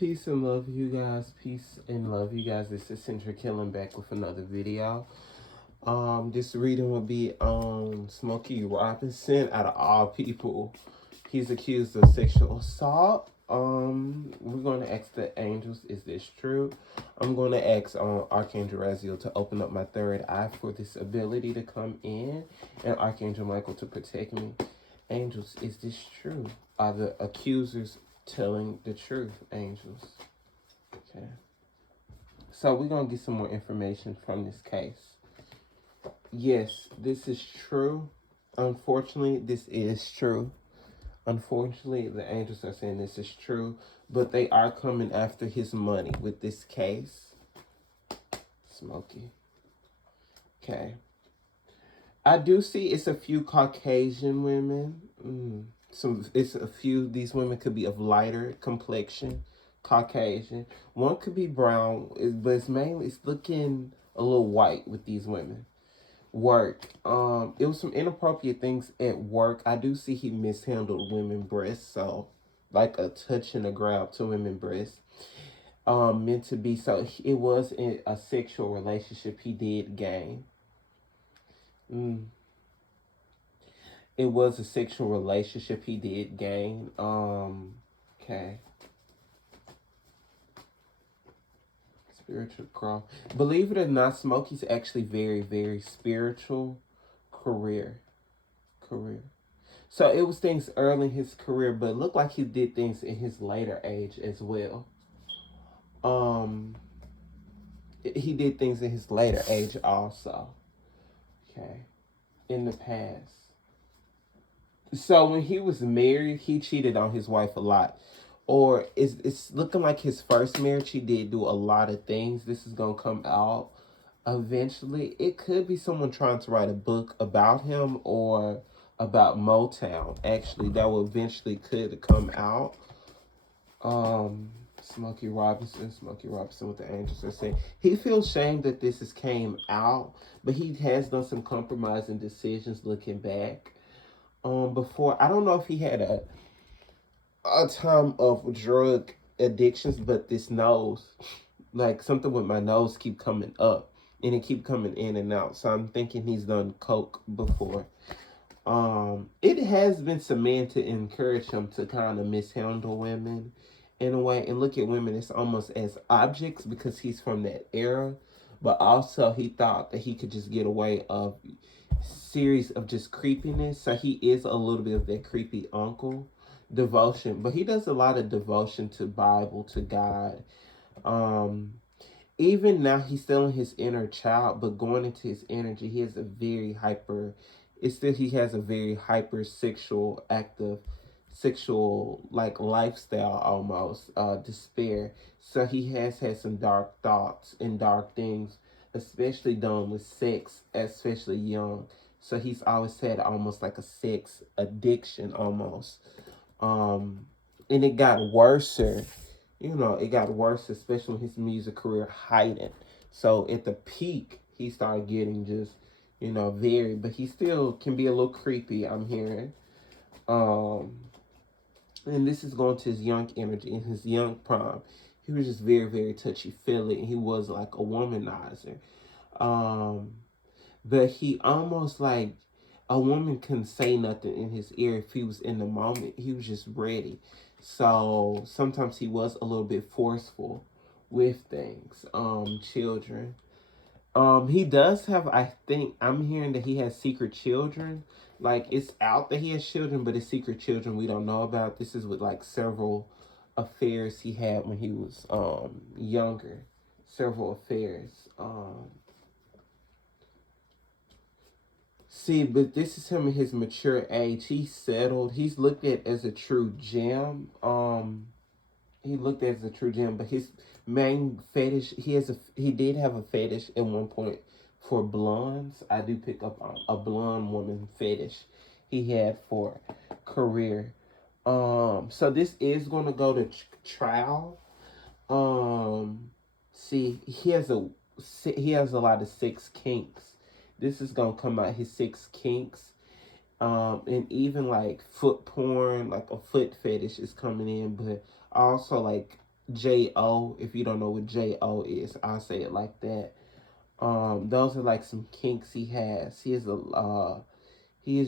Peace and love, you guys. Peace and love, you guys. This is Centric Killing back with another video. This reading will be on Smokey Robinson. Out of all people, he's accused of sexual assault. We're going to ask the angels, is this true? I'm going to ask Archangel Raziel to open up my third eye for this ability to come in, and Archangel Michael to protect me. Angels, is this true? Are the accusers telling the truth, angels? Okay. So we're going to get some more information from this case. Yes, this is true. Unfortunately, this is true. Unfortunately, the angels are saying this is true, but they are coming after his money with this case. Smokey. Okay. I do see it's a few Caucasian women. It's a few. These women could be of lighter complexion, Caucasian. One could be brown, but it's looking a little white with these women. Work. It was some inappropriate things at work. I do see he mishandled women breasts, so like a touch and a grab to women breasts. Meant to be so. It was in a sexual relationship he did gain. It was a sexual relationship he did gain. Okay. Spiritual growth. Believe it or not, Smokey's actually very, very spiritual career. So it was things early in his career, but it looked like he did things in his later age as well. He did things in his later age also. Okay. In the past. So when he was married, he cheated on his wife a lot. Or it's looking like his first marriage, he did do a lot of things. This is going to come out eventually. It could be someone trying to write a book about him or about Motown. Actually, that will eventually could come out. Smokey Robinson with the angels are saying. He feels shame that this has came out, but he has done some compromising decisions looking back. Before, I don't know if he had a time of drug addictions, but this nose, like something with my nose keep coming up and it keep coming in and out. So I'm thinking he's done coke before. It has been some men to encourage him to kind of mishandle women in a way and look at women as almost as objects because he's from that era. But also he thought that he could just get away of series of just creepiness. So he is a little bit of that creepy uncle. Devotion, but he does a lot of devotion to Bible, to God. Even now he's still in his inner child, but going into his energy, he has a very hyper, it's still he has a very hyper sexual active sexual like lifestyle almost, despair. So he has had some dark thoughts and dark things, especially done with sex, especially young. So he's always had almost like a sex addiction almost. And it got worse. It got worse, especially when his music career heightened. So at the peak, he started getting just, very, but he still can be a little creepy, I'm hearing. And this is going to his young energy, in his young prime. He was just very, very touchy-feely, and he was like a womanizer. But he almost like, a woman couldn't say nothing in his ear if he was in the moment. He was just ready. So sometimes he was a little bit forceful with things. Children. He does have, I think, I'm hearing that he has secret children. Like, it's out that he has children, but his secret children we don't know about. This is with, like, several affairs he had when he was younger. Several affairs. See, but this is him in his mature age. He's settled. He's looked at as a true gem. He looked at as a true gem, but his main fetish, he did have a fetish at one point for blondes. I do pick up on a blonde woman fetish he had for career. So this is going to go to trial. See, he has a lot of sex kinks. This is gonna come out his sex kinks. And even like foot porn, like a foot fetish is coming in, but also like J-O. If you don't know what J-O is, I'll say it like that. Those are like some kinks he has. He is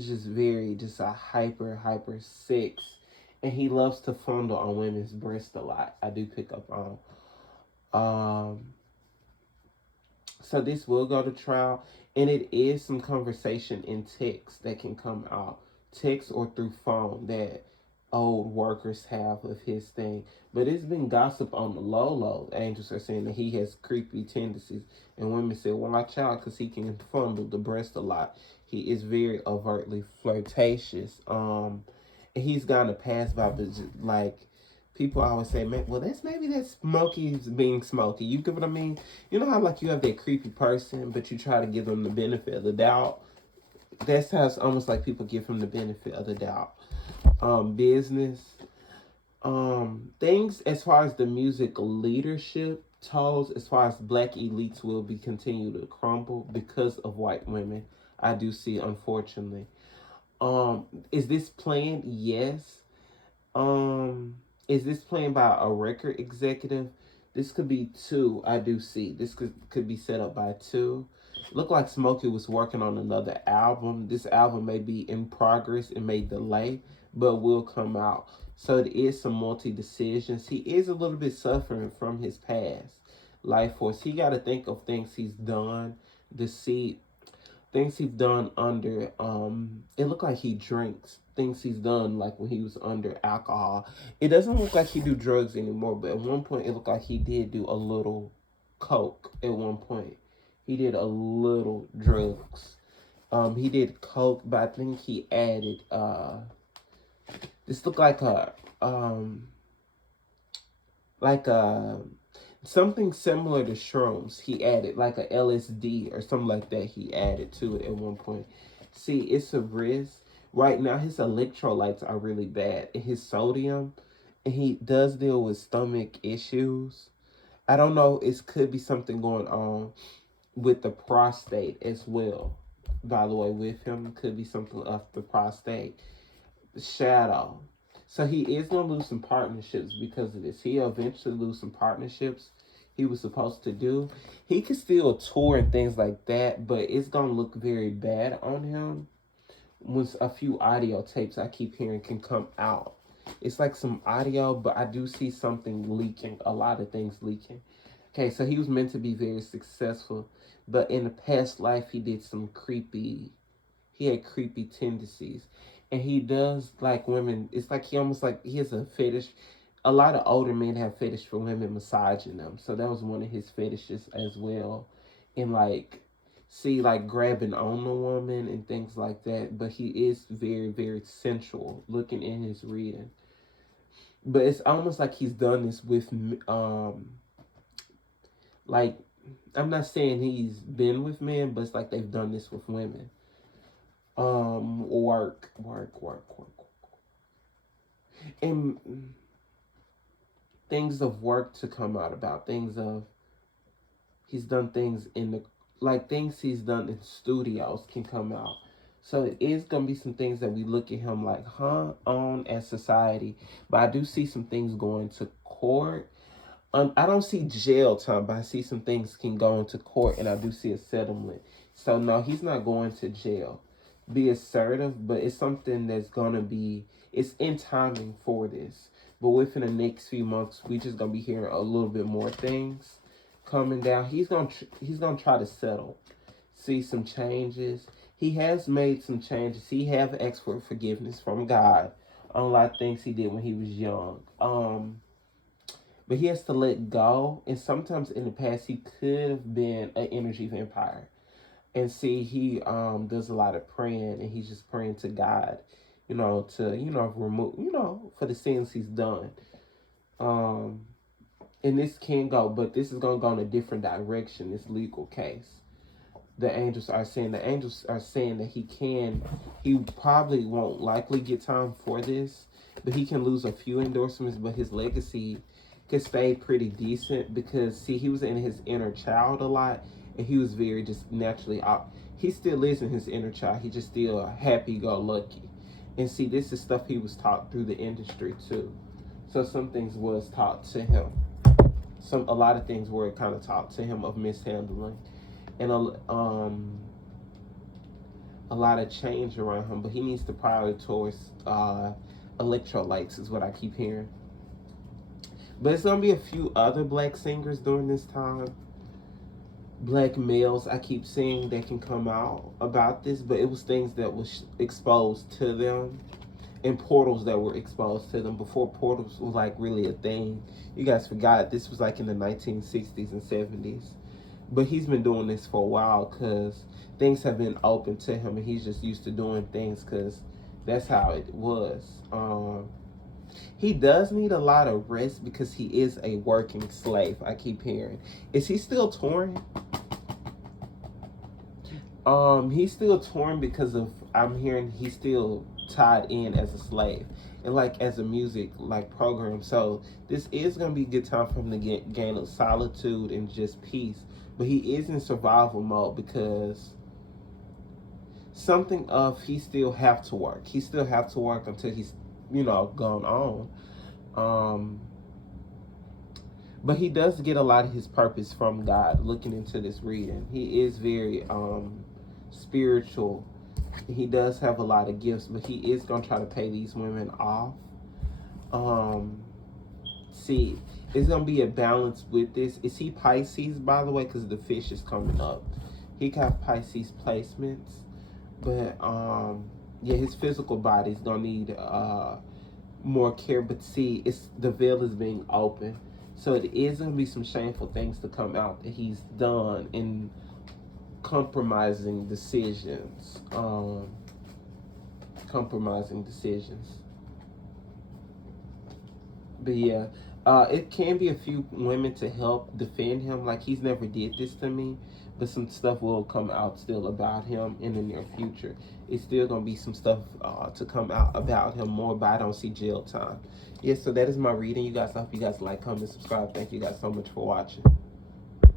just just a hyper sex, and he loves to fondle on women's breasts a lot. I do pick up on. So this will go to trial, and it is some conversation in text that can come out, text or through phone that old workers have of his thing. But it's been gossip on the low. Angels are saying that he has creepy tendencies, and women say, "Watch out, because he can fondle the breast a lot. He is very overtly flirtatious. And he's gotten a pass by, but like." People always say, "Man, well, that's Smokey's being Smokey." You get what I mean? You know how like you have that creepy person, but you try to give them the benefit of the doubt. That's how it's almost like people give him the benefit of the doubt. Business, things as far as the music leadership toes, as far as black elites will be continue to crumble because of white women. I do see, unfortunately. Is this planned? Yes. Is this planned by a record executive? This could be two. I do see. This could be set up by two. Look like Smokey was working on another album. This album may be in progress. It may delay, but will come out. So it is some multi decisions. He is a little bit suffering from his past life force. He got to think of things he's done, deceit, things he's done under it looked like he drinks, things he's done like when he was under alcohol. It doesn't look like he do drugs anymore, but at one point it looked like he did do a little coke. At one point he did a little drugs. He did coke, but I think he added this looked like a something similar to shrooms. He added like a LSD or something like that. He added to it at one point. See, it's a risk. Right now, his electrolytes are really bad. And his sodium, and he does deal with stomach issues. I don't know. It could be something going on with the prostate as well. By the way, with him, could be something of the prostate. Shadow. So he is going to lose some partnerships because of this. He'll eventually lose some partnerships he was supposed to do. He could still tour and things like that, but it's going to look very bad on him once a few audio tapes I keep hearing can come out. It's like some audio, but I do see something leaking, a lot of things leaking. Okay, so he was meant to be very successful, but in a past life, he had creepy tendencies. And he does like women. It's like he almost like he has a fetish. A lot of older men have fetish for women massaging them. So that was one of his fetishes as well. And like, see, like grabbing on the woman and things like that. But he is very sensual looking in his reading. But it's almost like he's done this with, like, I'm not saying he's been with men, but it's like they've done this with women. Work. And things of work to come out about, things of, he's done things in the, like things he's done in studios can come out. So it is going to be some things that we look at him like, on as society. But I do see some things going to court. I don't see jail time, but I see some things can go into court, and I do see a settlement. So no, he's not going to jail. Be assertive, but it's something that's gonna be, it's in timing for this. But within the next few months, we just gonna be hearing a little bit more things coming down. He's gonna try to settle, see some changes. He has made some changes. He have asked for forgiveness from God on a lot of things he did when he was young. But he has to let go. And sometimes in the past, he could have been an energy vampire. And see, he does a lot of praying, and he's just praying to God, to remove, for the sins he's done. And this can go, but this is gonna go in a different direction. This legal case. The angels are saying that he probably won't likely get time for this, but he can lose a few endorsements, but his legacy could stay pretty decent because see, he was in his inner child a lot. And he was very just naturally out. He still is in his inner child. He just still happy-go-lucky. And see, this is stuff he was taught through the industry too. So some things was taught to him. a lot of things were kind of taught to him of mishandling, and a lot of change around him. But he needs to prioritize electrolytes, is what I keep hearing. But it's gonna be a few other black singers during this time. Black males, I keep seeing that can come out about this, but it was things that was exposed to them, and portals that were exposed to them before portals was like really a thing. You guys forgot this was like in the 1960s and 70s. But he's been doing this for a while because things have been open to him, and he's just used to doing things because that's how it was. He does need a lot of rest because he is a working slave, I keep hearing. Is he still touring? He's still torn because of, I'm hearing he's still tied in as a slave and like as a music like program. So this is gonna be a good time for him to gain a solitude and just peace. But he is in survival mode because something of he still have to work. He still have to work until he's, you know, gone on. But he does get a lot of his purpose from God. Looking into this reading, he is very spiritual. He does have a lot of gifts, but he is gonna try to pay these women off. See, it's gonna be a balance with this. Is he Pisces, by the way? Because the fish is coming up. He got Pisces placements, but yeah, his physical body is gonna need more care. But see, it's the veil is being open, so it is gonna be some shameful things to come out that he's done in compromising decisions. But yeah, it can be a few women to help defend him. Like, he's never did this to me, but some stuff will come out still about him in the near future. It's still gonna be some stuff to come out about him more, but I don't see jail time. Yeah, so that is my reading, you guys. I hope you guys like, comment, subscribe. Thank you guys so much for watching.